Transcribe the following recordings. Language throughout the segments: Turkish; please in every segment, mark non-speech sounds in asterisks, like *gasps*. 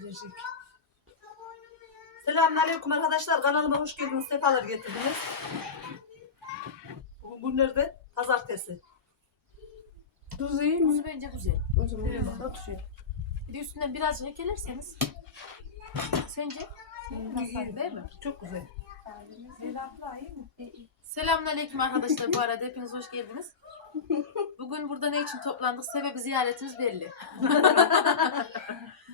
Biricik. Selamünaleyküm arkadaşlar. Kanalıma hoş geldiniz. Sefalar getirdiniz. Bugün günlerden pazartesi. Tuz iyi mi? bence güzel. O zaman oturuyor. Bir de üstünden birazcık eklerseniz. Sence? İyi, Değil mi? Çok güzel. Selamünaleyküm arkadaşlar bu arada hepiniz hoş geldiniz. Bugün burada ne için toplandık? Sebebi ziyaretimiz belli. *laughs*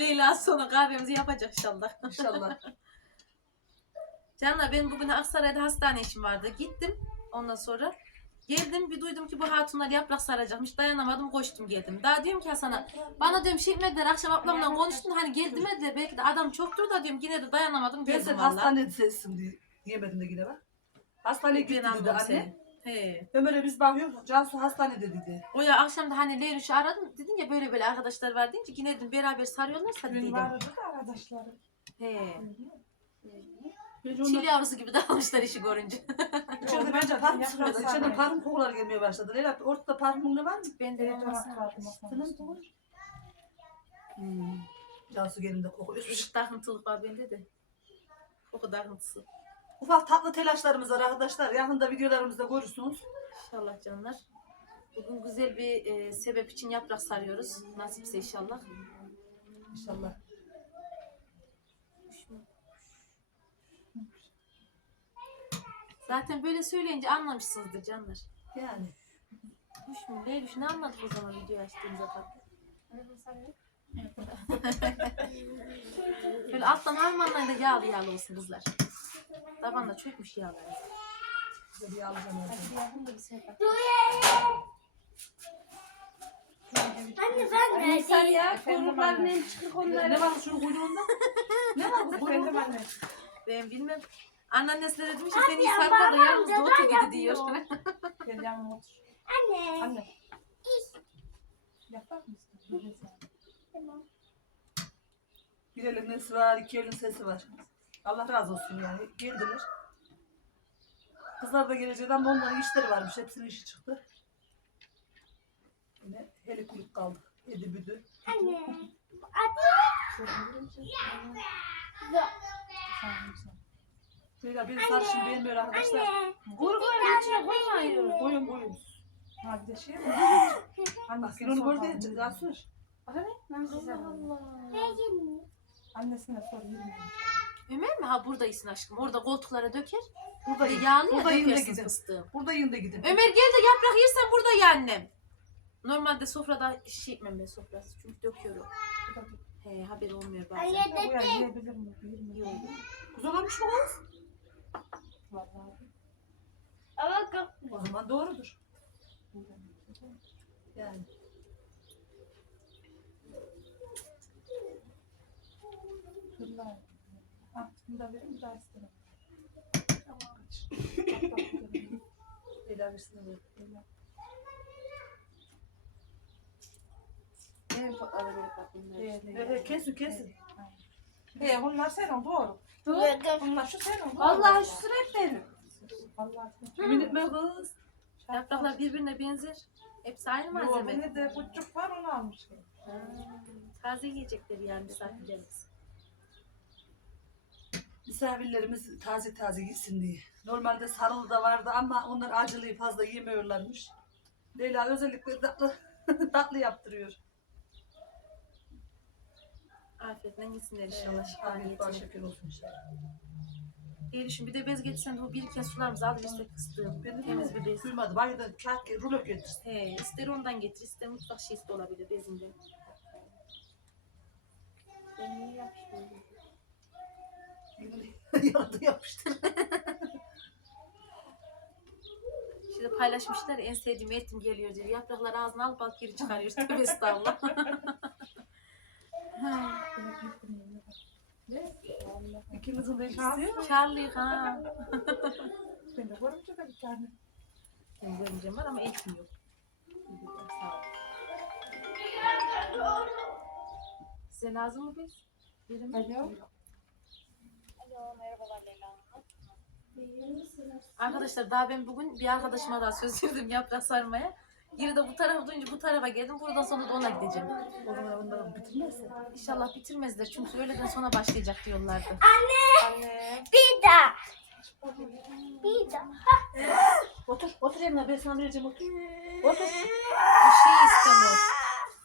Leyla sonra kahvemizi yapacak inşallah. İnşallah. *laughs* Canlar benim bugün Aksaray'da hastane işim vardı. Gittim ondan sonra. Geldim bir duydum ki bu hatunlar yaprak saracakmış. Dayanamadım koştum geldim. Daha diyorum ki Hasan'a bana diyorum şey etmediler akşam ablamla konuştum hani geldi demediler. Belki de adam çoktur da diyorum yine de dayanamadım Ben geldim sen valla. hastanede sessin diye yemedim de bak. Hastaneye gitti Ben dedi anladım anne. seni. He. Ömer'e biz bakıyoruz. Cansu hastanede dedi. O ya akşam da hani Leylüş'ü aradım. Dedin ya böyle böyle arkadaşlar var deyince yine dedim beraber sarıyorlar hadi Dün dedim. vardı da arkadaşlarım. He. Bence Çil onlar yavrusu gibi dağılmışlar işi görünce. içeride bence parfüm Yaprak sürüyordu. İçeriden sarmayın. parfüm kokuları gelmeye başladı. Leyla ortada parfümün ne var mı? Ben de Evet, kaldım, ona Senin kokuyor. Hmm. Cansu gelin de kokuyor. Işık takıntılık var bende de. Koku takıntısı. Ufak tatlı telaşlarımız var arkadaşlar. Yakında videolarımızda görürsünüz. İnşallah canlar. Bugün güzel bir e, sebep için yaprak sarıyoruz. Nasipse inşallah. İnşallah. Zaten böyle söyleyince anlamışsınızdır canlar. Yani. Kuş mu? Leyluş ne anladık o zaman video açtığımızda tatlı? *laughs* Böyle alttan harmanlayın da yağlı yağlı olsun kızlar. Tabanla çökmüş yağlar. Size bir alacağım orada. Anne ben de Sen ya Efendim anne. en çıkık onları. ne var şunun kuyruğunda? ne var bu Efendim kuyruğunda? anne. Ben bilmem. Anneannesi de demiş ki seni ya, sarma da babam yalnız da da otur dedi yapıyor. diyor. *laughs* Gel yanıma otur. Anne. Anne. Yapar mısın? Tamam. Bir elin nesi var, iki elin sesi var. Allah razı olsun yani. Geldiler. Kızlar da gelecek ama onların işleri varmış. Hepsinin işi çıktı. Yine heli kulüp kaldı. Edi büdü. Anne. Leyla beni sarışın beğenmiyor arkadaşlar. Anne. Kurbanın içine koymayın. Koyun koyun. Ha bir de şey mi? *laughs* Bak sen onu gördün ya. Yansır. Beğendin. Annesine sor yürümeyin. Ömer mi? Ha buradaysın aşkım. Orada koltuklara döker. De yağlı ya Buradayım da dökersin gidin. fıstığım. Buradayım da gidin. Ömer gel de yaprak yersen burada ye annem. Normalde sofrada şey etmem ben sofrası. Çünkü döküyorum. He haberi olmuyor bazen. Anne Bu ya de. yiyebilir mi? Bilir mi? İyi oldu. Güzel olmuş mu kız? Vallahi. Ama. O zaman doğrudur. Yani. Ah, bunu da verin, bir daha isterim. He, he, Kesin kesin. He, bunlar senin doğru. Doğru. Bunlar şu senin. Vallahi şu sıra hep benim. Vallahi. Emin etme kız. Yapraklar birbirine benzer. Hepsi aynı Yo, malzeme. bu ne de buçuk var onu almış. Ha, Taze yiyecekleri yani misafirlerimiz. Misafirlerimiz taze taze gitsin diye. Normalde sarılı da vardı ama onlar acılıyı fazla yemiyorlarmış. Leyla özellikle tatlı, *laughs* tatlı yaptırıyor. Afiyetle yesinler inşallah. Şifa niyetine. şeker olsun inşallah. İyi düşün. Bir de bez getirsen o biriken sularımızı alıversek kıstığım. Ben de Temiz bir bez. Duymadı. Banyoda kağıt rulo getirsin. He, ister ondan getir, ister mutfak şeysi de olabilir bezinden. Ben niye yapışmıyorum? Yaladı yapıştır. Şimdi paylaşmışlar en sevdiğim etim geliyor diyor. Yaprakları ağzına alıp alıp geri çıkarıyor. Tövbe estağfurullah. İkimizin de ikisi. Charlie ha. Ben de görünce de bir tane. Benim görümcem var ama etim yok. Sağ ol. Size lazım mı Arkadaşlar daha ben bugün bir arkadaşıma daha söz verdim yaprak sarmaya. Geri de bu tarafa duyunca bu tarafa geldim. Buradan sonra da ona gideceğim. O zaman onları bitirmezse. İnşallah bitirmezler çünkü öğleden sonra başlayacak diyorlardı. Anne. Bir daha. Bir daha. *gasps* Otur, otur yanına ben sana vereceğim otur. Otur. Bir şey istemiyor.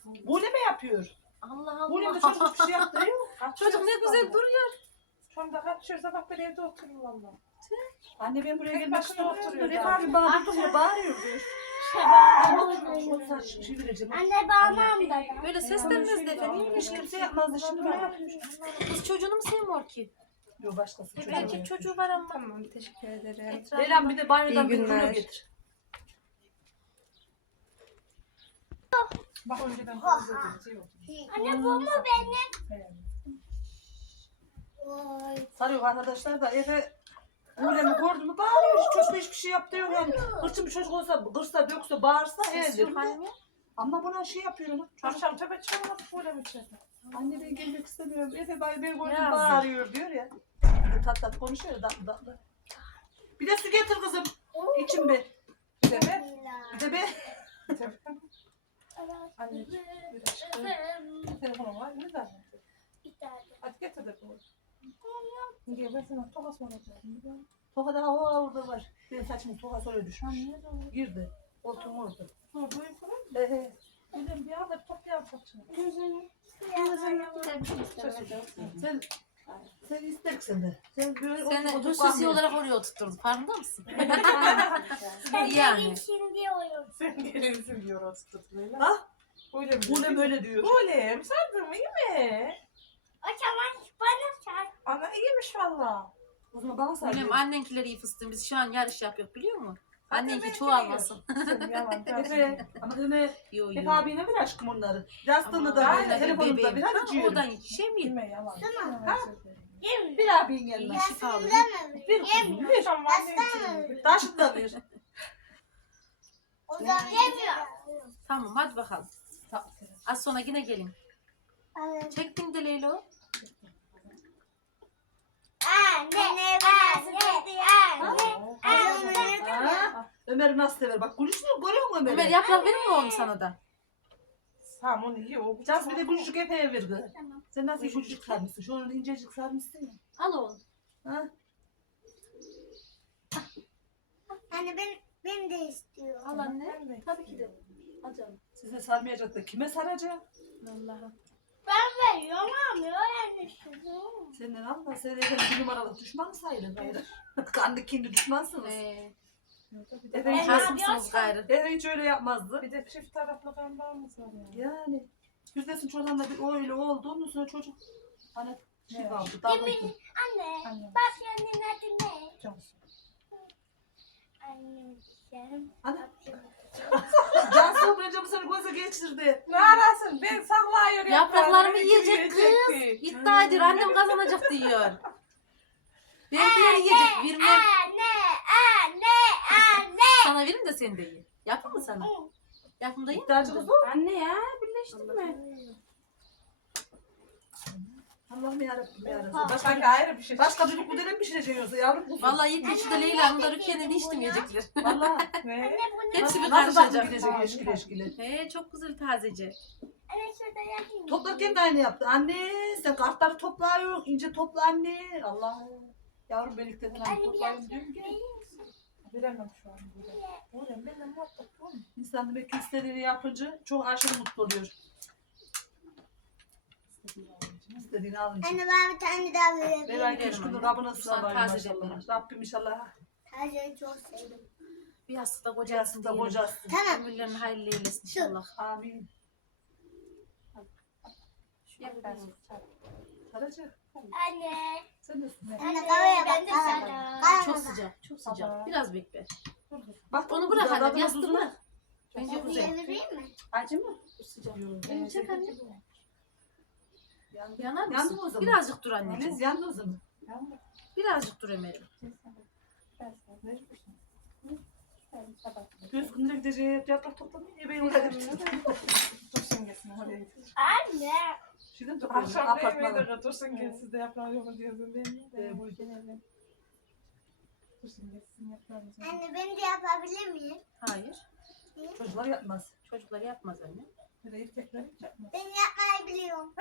*gasps* Bu ne mi yapıyor? Allah Bu ne Allah. de çocuk bir şey yaptırıyor. *laughs* Çocuk ne güzel duruyor. Şu anda kaçıyoruz da bak ben evde oturuyorum valla. Anne ben buraya Tek gelmek başına istemiyorum. oturuyor ya. abi ya bağırıyor. Şu saç şey vereceğim. Anne bağlamam da. Böyle seslenmez de efendim. Hiç kimse yapmazdı şimdi yapıyor. Kız çocuğunu mu sevmiyor ki? Yok başkası. Hep erkek yapıyor. çocuğu var ama. Tamam teşekkür ederim. Etrafında- Leyla bir de banyodan İyi bir günler. rulo getir. Bak önceden fazla değil. Anne bu mu benim? Sarıyor arkadaşlar da Efe öyle mi gördü mü bağırıyor. Çocuk hiçbir şey yaptı yok yani. Hırçın bir çocuk olsa, kırsa, dökse, bağırsa anne. Ama buna şey yapıyor ona. Çocuk, Akşam tepe çıkmadı böyle mi içeride? anne ben gelmek istemiyorum. Efe bay ben gördüm bağırıyor diyor ya. Tat tat konuşuyor tatlı tatlı. Bir de su getir kızım. İçim be. Bir de ben. Bir de be. Anne. Bir de telefonum var. Ne? Bir tane. Hadi getir de bunu. Niye ben sana toka soracağım. Toka daha o orada var. Benim saçımın toka oraya düşmüş. Girdi. Koltuğum orada. Dur bu yukarı. He he. Dedim bir alıp toplayalım saçını. Gözünü. Sen sen istersen de. Sen böyle Sen hususi olarak oraya oturtturdun. Farkında mısın? *laughs* Sen Yani. yani. şimdi oyun. Sen gelinsin diyor o tutmayla. Ha? Öyle mi? Bu ne böyle diyor. Böyle mi? Mı? İyi mi? O zaman bana Ana iyiymiş valla. O zaman bana say. Bilmiyorum annenkileri iyi fıstığım. Biz şu an yarış yapıyoruz biliyor musun? Annenki ben çoğalmasın. Sen yalan *laughs* Efe. Ama Ömer. Yo yo. abine ver aşkım onları. Ama da aynen, ver. Telefonunu da bebeğim. bir Ha, hadi ciğerim. Oradan şey mi? Yeme yalan. Tamam. Ha? Bir abin yanına. İyi şifa alın. Değil Bir mi? kuzum ver. Tamam anne. Da ver. O zaman yemiyor. Tamam hadi bakalım. Az sonra yine gelin. Çektin de Leylo. Anne, anne, anne, anne. Ha? Ömer nasıl sever? Bak gülüşünü görüyor musun Ömer'i? Ömer yaprak verir mi oğlum sana da? Tamam onu iyi o. Caz bir de gülüşük Efe'ye ver kız. Tamam. Sen nasıl gülüşük sarmışsın? Şunu incecik sarmışsın ya. Al oğlum. Ha? Anne ben ben de istiyorum. Al anne. Tabii ki de. Al canım. Size sarmayacak da kime saracak? Allah'ım. Senden al da sen Efe'nin bir numaralı düşman sayılır gayrı. *laughs* Kandı kindi düşmansınız. Ee, Bir de, Efe hiç, Kasımsınız gayrı. Efe hiç öyle yapmazdı. bir de çift taraflı gambağımız var yani. Yani. Yüzdesin çocuğun da bir öyle oldu. Ondan sonra çocuk hani şey Ne? kaldı. Dalga Anne, Anne. bak senin adı ne? Cansu. Annem sen. Hani Cansu bence bu seni göze geçirdi. Ne arasın? Ben saklayıyor Yapraklarımı yiyecek kız. İddia ediyor. Annem kazanacak diyor. *laughs* Benimkileri yiyecek. Vermem. Anne, anne, anne. Sana verin de sen de ye. Yapayım mı sana? Yapayım da ye. İddiacı kız o. Anne ya birleştirme. Allah'ım yarabbim yarabbim. Başka Başka, bir ayrı bir şey. başka bir bu dene mi pişireceksin yoksa yavrum kuzu? Vallahi yedi de Leyla'nın da Rukiye'nin de içtim yiyecekler. *laughs* Vallahi. Ne? Anne bu ne? Hepsi bir Nasıl tatlı karışacak. gidecek eşkile. He çok güzel tazece. Anne şurada yapayım. Toplarken de aynı yaptı. Anne sen kartları topla yok. ince topla anne. Allah. Yavrum birlikte falan Anne bir toplayalım yapayım. diyorum ki. Bilemem şu an. Oğlum benimle muhabbet bu mu? İnsan demek ki istediğini yapınca çok aşırı mutlu oluyor. İstediğini alınca. Anne ben bir tane daha Ben verebilirim. ay üç gündür kabına sığamayım taze maşallah. Rabbim inşallah Tazeyi çok sevdim. Bir hasta da kocasın kocasın da diyelim. kocasın. Tamam. Ömürlerini hayırlı eylesin inşallah. Amin. Saracak. Anne. Sen nesin? Anne de sana. Çok sıcak, çok sıcak. Biraz bekle. Bak Onu bırak anne, yastığı bırak. Bence güzel. Vereyim mi? Acı mı? Sıcak. Elini çek anne. Yandı. Yanar Yandı mısın? mı o zaman? Birazcık dur anneciğim. Anneniz yandı o zaman. Birazcık dur Ömer'im. Göz kundura gidecek. Yaprak toplamaya. Ben oraya gideceğim. Dursun gelsin oraya. Anne. Şimdi toplayalım. Akşam Apartmana. yemeğe dursun gelsin. Siz de yaprağı yok diyordum ben. Ee, buyurun. Dursun gelsin yaprağımızı. Anne ben de yapabilir miyim? Hayır. Çocuklar yapmaz. Çocuklar yapmaz anne. De. Ben yapmayı biliyorum.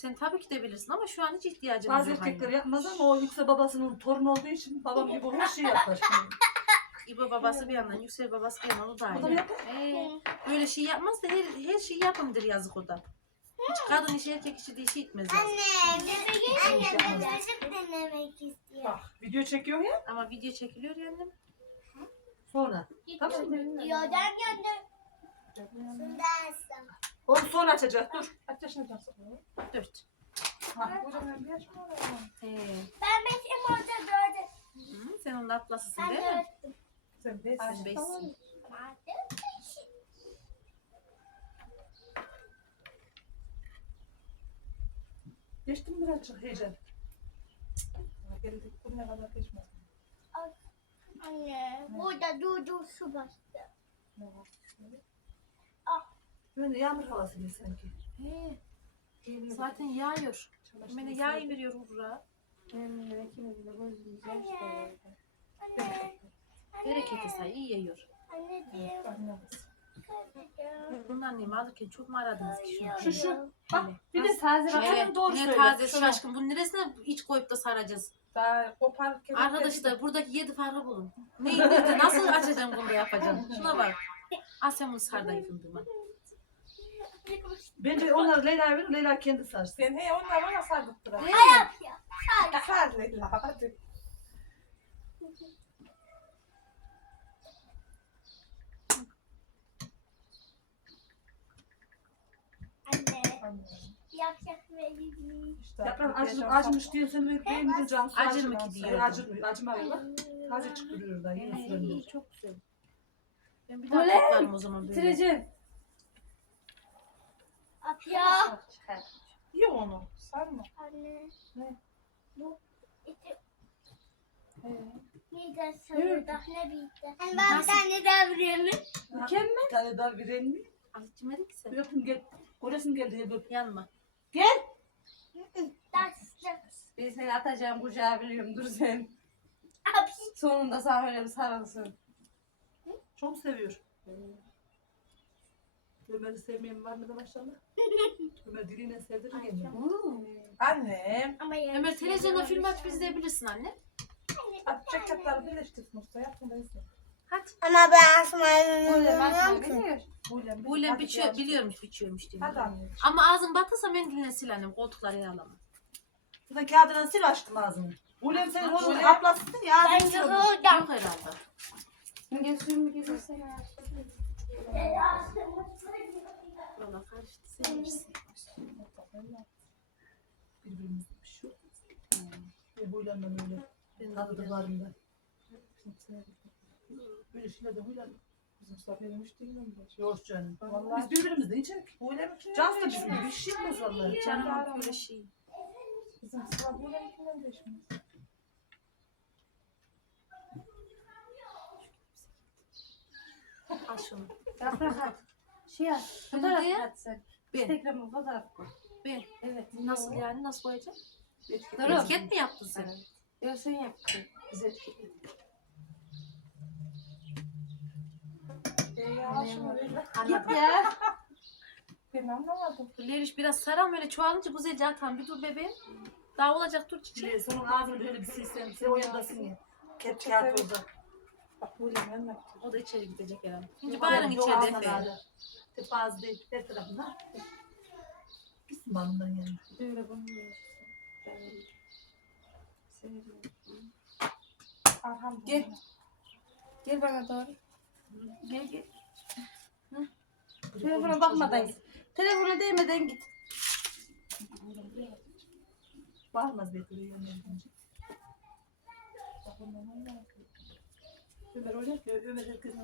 Sen tabii ki de bilirsin ama şu an hiç ihtiyacımız Bazı yok erkekler yapmaz ama o yüksek babasının torunu olduğu için babam gibi her şeyi yapar. *laughs* İbo babası bir yandan, Yüksel babası bir yandan o da O da yapar. Ee, böyle şey yapmaz da her, her şeyi yapımdır yazık o da. Hiç kadın işi erkek işi diye şey etmez yazık. Anne, anne ben çocuk denemek istiyorum. Bak video çekiyor ya. Ama video çekiliyor ya annem. Sonra. Tamam. Diyordum gönder. Sundarsın. Onu sonra açacak. Dur. Kaç yaşındansın? Dört. Ha. Kocaman bir yaş mı var? Ee, Ben beşim orada dördüm. hı, sen onun ablasısın Ben değil mi? dörttüm. Sen beş. Sen beşsin. Ben dörttüm. Geçtim birazcık heyecan. Geldik bu ne kadar geçmez. Anne, burada durdu su bastı. Ne var? Böyle yağmur havası gibi sanki. He, zaten yağıyor. Beni yağ veriyor Hurra. Anne. Anne. Bereketi say, iyi yiyor. Anneciğim. Bunun annemi alırken çok mu aradınız ki şunu? Şu şu. Bak bir de taze Evet, doğru ne taze Şuna. şaşkın. Bunun neresine iç koyup da saracağız? Daha koparken. Arkadaşlar buradaki yedi farkı bulun. Ne indirdi, nasıl açacağım bunu yapacağım. Şuna bak. Asya bunu sar da yıkındırma. Bence onları Leyla'ya verin. Leyla kendi sarsın. Sen he onlar bana ya. Hadi. Sar Leyla hadi. Anne. Anne. Yapacak vereyim. İşte Yaprak acı, acımış diye seni bir beğendim canım. Acır mı ki diyor. Acır, acımıyor bak. Taze çıktırıyor da yine sürüyor. iyi, çok güzel. Ben bir daha Oley! toplarım o zaman böyle. Bitireceğim. Ya. Ye onu. Sarma. Anne. Ne? Bu. İti. He. Neden sarıldı? Ne bitti? Ben bir tane daha vurayım. Mükemmel. Bir tane daha vereyim mi? Az içmedin ki sen. Öpün gel. Koresin geldi gel öp. Yanma. Gel. Ben seni atacağım kucağa biliyorum dur sen. Abi. Sonunda sana öyle bir sarılsın. Çok seviyor. Ömer'i sevmeyen var mı da maşallah? *laughs* Ömer diliyle sevdirir kendini. Annem. Ama ya. Ömer televizyonda film açıp izleyebilirsin anne. Atacak çatları birleştirsin usta. Yapın da izle. Hadi. Ama ben asmayı biliyor. Buylem. Buylem biçiyor, biliyormuş biçiyormuş diye. Hadi. Ama ağzın batırsa mendiline sil annem. Koltukları yağlama. Şuradan kağıdına sil açtım ağzını. Ulem senin onun Ulem. ablasısın ya. Ben. Yok herhalde. Gel suyumu getirsene. Valla karıştı. Sen bilirsin. Birbirimizle bir şey yok. Ve huylanma öyle. Ben de Tadıdıklarında. Böyle şeyler de huylanma. Bizim sohbetimiz değil mi? bu? Yok canım. Vallahi. Biz birbirimizle içerik. Buylem için. Cansu da bizim gibi şey yapmaz vallahi. Canım böyle şey. Bizim sıra buylem kimden değişmez. Al şunu. Yaprak at. Şey at. Fotoğraf diye? at sen. Ben. Instagram'a fotoğraf koy. Ben. Evet. Nasıl yani? Nasıl koyacağım? Dur. Etiket mi yaptın sen? Yok sen yaptın. Biz etiketledik. Ee, ya. Ya. *laughs* Ben anlamadım. Leriş biraz saran böyle çoğalınca güzelce atan. Bir dur bebeğim. Daha olacak dur çiçeği. Çileği sonun ağzını böyle bir silsen. Sen o yandasın ya. Kep kağıt orada. Bak buylem yanına. O da içeri gidecek herhalde. Şimdi bağırın içeride Efe. Hep ağzı değil. Her tarafına. Gitsin bağımdan yani. Böyle bunu. Seviyorum. Arham. Gel. Gel bana doğru. Gel gel. Telefona bakmadan git. Telefona değmeden git. Bağırmaz bekliyor yanına gidince. Ömer öyle ki Ömer herkesin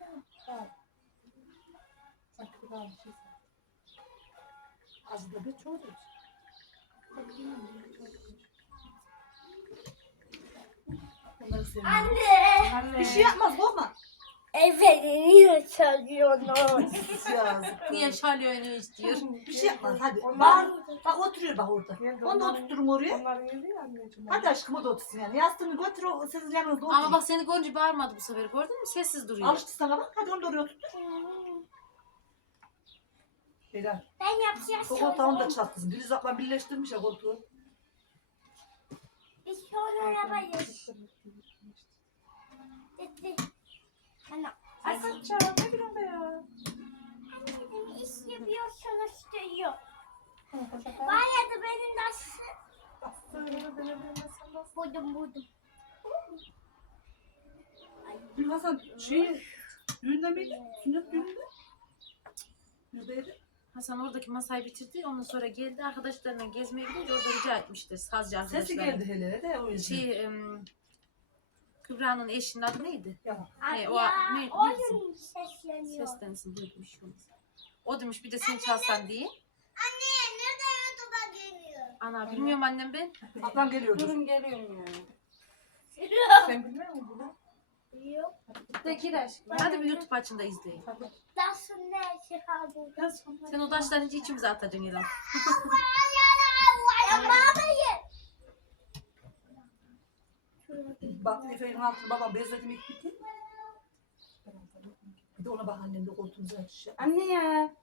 ben. Sanki bir daha bir şey Az da bir çocuk. Onları seviyorum. Anne. Anne. Bir şey yapmaz olma. Efendim çalıyorsunuz. Yazık. Niye şalyoyunu istiyor? Bir şey yapmaz hadi. Onlar- Bak, bak oturuyor bak orada. Onu da onların- oturtturun oraya. Onlar anneciğim. Hadi aşkım o da otursun yani. Yastığını götür o sizin yanınızda otur. Ama bak seni görünce bağırmadı bu sefer gördün mü? Sessiz duruyor. Alıştı sana bak. Hadi onu da oraya oturtur. Helal. Ben yapacağım. O koltuğunu da çat kızım. Filiz abla birleştirmiş ya koltuğu. Biz sonra arabayız. Gitti. Çağır ne bileyim be ya. Annem iş yapıyorsunuz diyor. Var ya da benim nasıl buldum buldum. Gül Hasan şey düğünde miydi? Sünnet düğünde. Neredeydi? Hasan oradaki masayı bitirdi. Ondan sonra geldi arkadaşlarına gezmeye gidince orada rica etmişti. Sazcı Sesi arkadaşlar. geldi hele de o yüzden. Şey, em, Kübra'nın eşinin adı neydi? Ya. He, o, ya ne, oyun sesleniyor. Seslensin olmaz. O demiş bir de sen çalsan diye. Anne nerede YouTube'a geliyor? Ana bilmiyorum annem ben. Ablam geliyordu. Durun geliyorum yani. Sen bilmiyor musun bunu? Yok. De gir aşkım. Hadi bir YouTube açın da izleyin. Nasıl ne çıkardı? Sen o taşları hiç içimize atacaksın İrem. Bak Efe'nin altını babam bezledim ilk bitti. Bir de ona bak annem de koltuğumuza açıyor. Anne ya.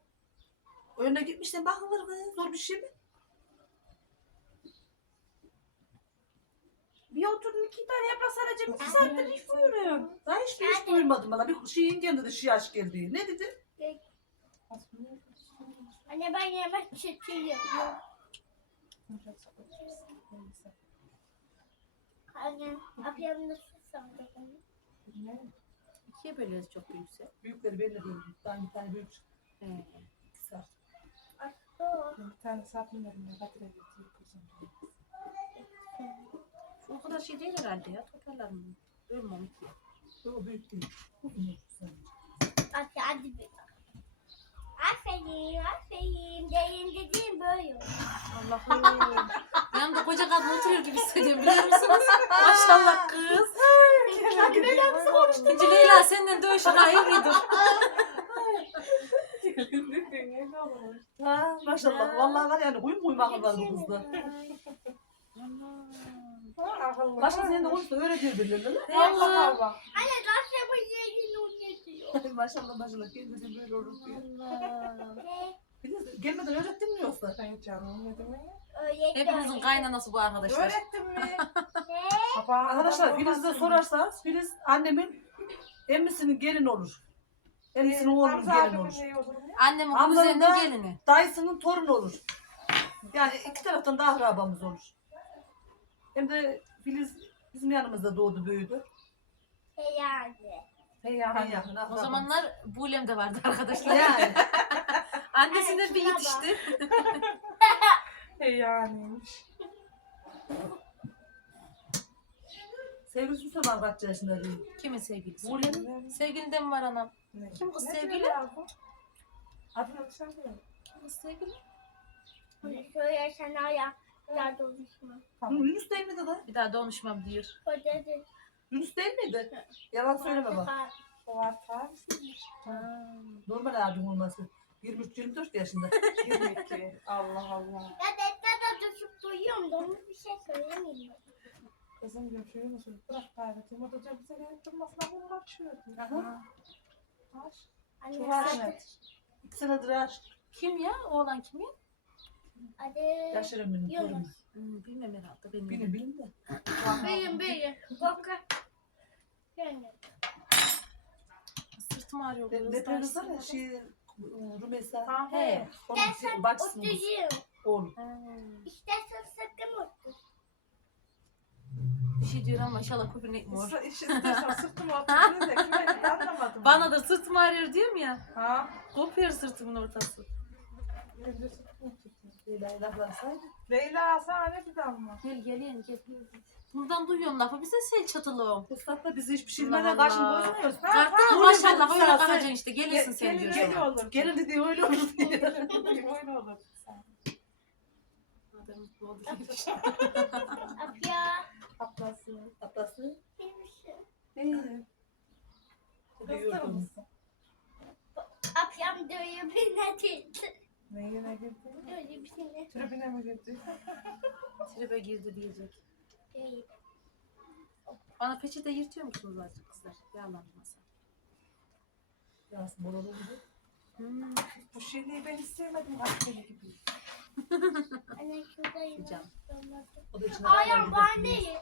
Önüne gitmişten bakılır kız. Zor bir şey mi? Bir oturdum iki tane yaprak saracağım. İki saattir iş buyuruyorum. Daha hiçbir iş duymadım bana. Bir şeyin geldi de şiyaş geldi. Ne dedi? Anne ben yemek çekiyorum. Anne yapıyorum da susamda. İkiye bölüyoruz çok büyükse. Büyükleri belli değil. Daha bir tane büyük çıktı. He. İki saat. Bir tane verin ya. Batır'a getiriyor kızım. O kadar şey değil herhalde ya. Toparlar mı? Ölmem ki. O büyük değil. Hadi hadi. Aferin aferin. Derin dediğim böyle. Allah'ım. Yanımda koca kadın oturuyor gibi hissediyorum biliyor musunuz? Maşallah kız. Sanki Leyla mısın konuştu? İnci Leyla senden hayırlıdır. Ne olur? Ha, maşallah. Vallahi var yani huyum huyum akıl var bu kızda. Başka senin de konuştu öyle diyor birileri. Allah Allah. Anne nasıl bu yerini unutuyor? *laughs* maşallah maşallah. Kendi de böyle olur diyor. Ne? Filiz gelmeden öğrettin mi yoksa? Sen canım ne demek? Hepinizin kaynanası bu arkadaşlar. Öğrettin mi? Arkadaşlar Filiz'e sorarsanız Filiz annemin emmisinin gelin olur. Emmisinin Ee, oğlunun gelin olur. Annemin kuzeninin da- gelini. Dayısının torunu olur. Yani iki taraftan da akrabamız olur. Hem de Filiz bizim yanımızda doğdu büyüdü. Hey yani. Ya. yakın O akrabamız. zamanlar Bulem de vardı arkadaşlar. yani. *laughs* Annesinden bir bak. *laughs* yetişti. Hey yaniymiş. Sevgilisi Mustafa kaç yaşında değil. Kimin sevgilisi? Bulem'in. Sevgiliden mi var anam? Ne? Kim kız sevgili? ya bu? Adını sen söyle. Kız sevgili. Bunu söylersen hala yardım oluşma. Yunus değil miydi da? Bir daha konuşmam diyor. Kocadı. Yunus değil miydi? Yalan söyleme bak. O artar? Normal abim olması. 23-24 yaşında. 22. Allah Allah. Ya dede de düşüp duyuyorum da onu bir şey söyleyeyim. Kızım görüşüyor musun? Bırak gayreti. Moda diyor bize gelip durmasına bunu kaçıyor. Aha. Aç. Anne Çok aşık. İki senedir aşk. Kim ya? Oğlan kim ya? Hadi. Yaşarım benim Yunus. torunum. Hmm, bilmem herhalde. Benim. Bilin bilin de. Benim benim. Korka. Yani. Sırtım ağrıyor. De- kız. Depremiz var ya şey Rumeysa. Ha He. Bacısının kızı. oturuyorum. Oğlum. İstersen sakın otur. Bir şey diyor ama inşallah küfür etmiyor. İşte istersen sırtıma oturuyor da kime *laughs* anlamadım. Bana da sırtım ağrıyor diyorum ya. Ha? Kopuyor sırtımın ortası. Sırtıma oturuyor. Leyla laflansaydı. Leyla sana ne bir damla? Gel gelin gel. Buradan duyuyorum lafı. Bize sel çatılım. Fırsatla bizi hiçbir şey Allah bilmeden karşını Allah. bozmuyoruz. Kalktın maşallah öyle sen- işte. Gelirsin sen Gelin diyorsun. öyle olur. Gelin dediği öyle olur diye. Öyle olur. Apya. Ablası. Ablası. Şey. İyi. Kızdırır mısın? Apyam döyü bir ne dedi. Neyine girdi? Öyle bir şey ne Tribüne mi girdi? Tribe girdi diyecek. değil. Bana peçete yırtıyor musunuz artık kızlar? Yağlanmasa. Yansın buralı gibi. Hmm. Bu şeyliği ben hiç sevmedim. Gibi. Anne şuradayım. Canım. O da içine Ayağım bayram ben gidiyor. değil.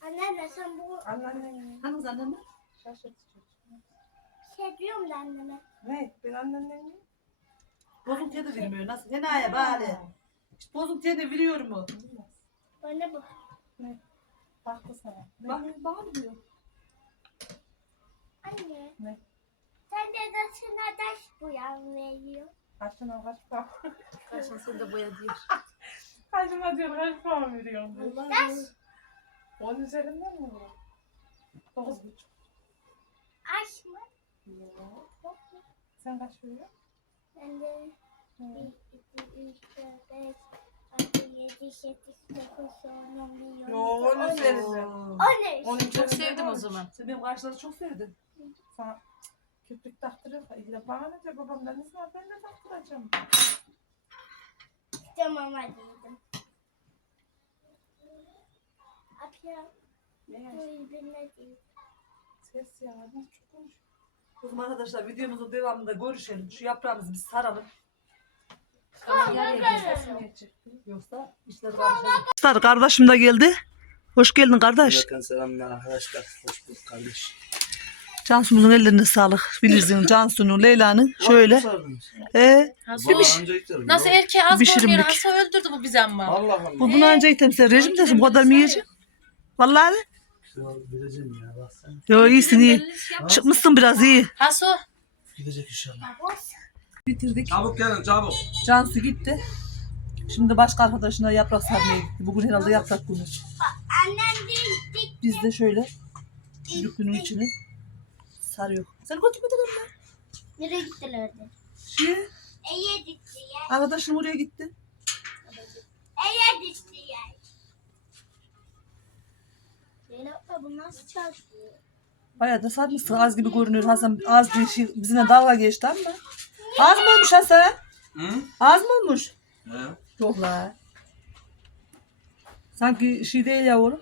Anne sen bu Anneannem Hangisi annem mi? şaşırtıcı. şey diyorum da anneme. Ne? Ben anneannem mi? Bozuk diye de bilmiyor. Nasıl? Henaya bari. İşte bozuk diye de biliyor mu? Bilmez. Bana bu. Ne? Baktı sana. Bak bana diyor. Anne. Ne? Sen de taşına taş bu yan veriyor. Kaçına kaç puan? Karşına sen de boya diyor. *laughs* Kaçına diyor kaç puan veriyorum. Vallahi. Onun üzerinden mi bu? Dokuz buçuk. Aş mı? Yok. Sen kaç veriyorsun? Ben de Hı. 1, 2, 3, 4, 5, 6, 7, 8, 9, 10, 11, 12, Yo, onun 13. üzerinden. Oo. 13. Onun Çok sevdim o zaman. Sen benim karşıları çok sevdin. Sana küplük taktırıyor. De bana ne diyor babamdan ne zaman ben de taktıracağım. Tamam hadi dedim. Apya. Ne diyeyim. Ses ya. Ben çok konuşuyorum. O zaman arkadaşlar videomuzun devamında görüşelim. Şu yaprağımızı bir saralım. Yoksa işler karışacak. Kardeşim de geldi. Hoş geldin kardeş. Bakın selamlar arkadaşlar. Hoş bulduk kardeş. Cansu'muzun ellerine sağlık. Bilirsin *laughs* Cansu'nun, Leyla'nın. Şöyle. Ee, Bir Nasıl erkeği az Bir şirinlik. Haso öldürdü bu bizi ama. Allah Allah. bu bunu anca itemse rejim desin. Bu kadar mı yiyeceğim? Vallahi. Ya baksana. Yo iyisin iyi. Çıkmışsın biraz iyi. Haso. Gidecek inşallah. Bitirdik. Çabuk gelin çabuk. Cansu gitti. Şimdi başka arkadaşına yaprak sarmaya gitti. Bugün herhalde yaprak günü. Annem değil. Biz de şöyle düdüklünün içine sarıyor. Sen götürmedin mi? Nereye gittiler? Şey, Eye gitti ya. arkadaşım oraya gitti. Eye gitti ya. Abla bu nasıl çalışıyor? Bayağı da sarmışsın. Az gibi görünüyor. Hasan az bir şey bizimle dalga geçti ama. Az mı olmuş Hasan? Hı? Az mı olmuş? He? Yok la. Sanki şey değil ya oğlum.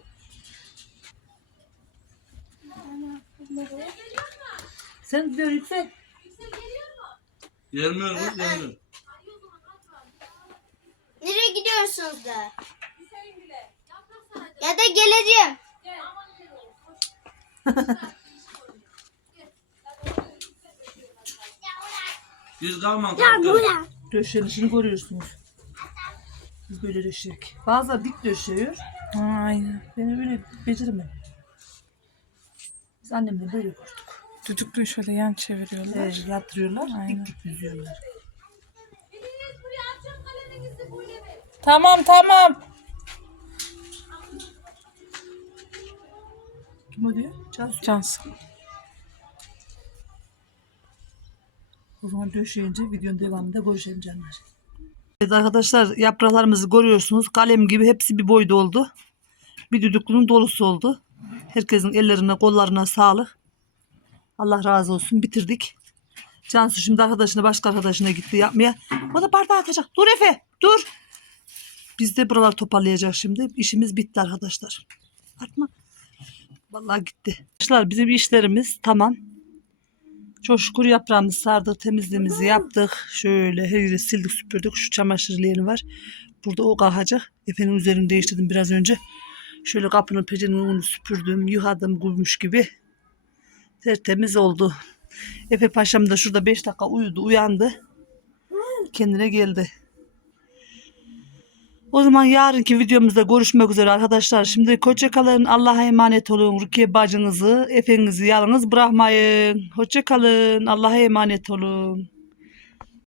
Sen diyor yüksek. Gelmiyor mu? Gelmiyor. Nereye gidiyorsunuz da? Ya da geleceğim. Biz kalmadık. Ya Döşenişini görüyorsunuz. Biz böyle döşerik. Bazıları dik döşüyor. Aynen. Ben öyle beceremem. Biz annemle böyle kurduk. Düdüklüyü şöyle yan çeviriyorlar. Evet, yatırıyorlar. Aynen. Dik dik yüzüyorlar. Tamam tamam. Kim o diyor? Cansu. Cansu. O zaman döşeyince videonun devamında görüşelim canlar. Evet arkadaşlar yapraklarımızı görüyorsunuz. Kalem gibi hepsi bir boyda oldu. Bir düdüklünün dolusu oldu. Herkesin ellerine kollarına sağlık. Allah razı olsun. Bitirdik. Cansu şimdi arkadaşına başka arkadaşına gitti yapmaya. O da bardağı atacak. Dur Efe dur. Biz de buralar toparlayacak şimdi. İşimiz bitti arkadaşlar. Atma. Vallahi gitti. Arkadaşlar bizim işlerimiz tamam. Çok şükür yaprağımızı sardık, temizliğimizi yaptık. Şöyle her yeri sildik, süpürdük. Şu çamaşır leğeni var. Burada o kalkacak. Efendim üzerini değiştirdim biraz önce. Şöyle kapının pencerenin süpürdüm, yıkadım gümüş gibi. Tertemiz oldu. Efe Paşam da şurada 5 dakika uyudu, uyandı. Kendine geldi. O zaman yarınki videomuzda görüşmek üzere arkadaşlar. Şimdi hoşça kalın. Allah'a emanet olun. Rukiye bacınızı, efenizi yalnız bırakmayın. Hoşça kalın. Allah'a emanet olun.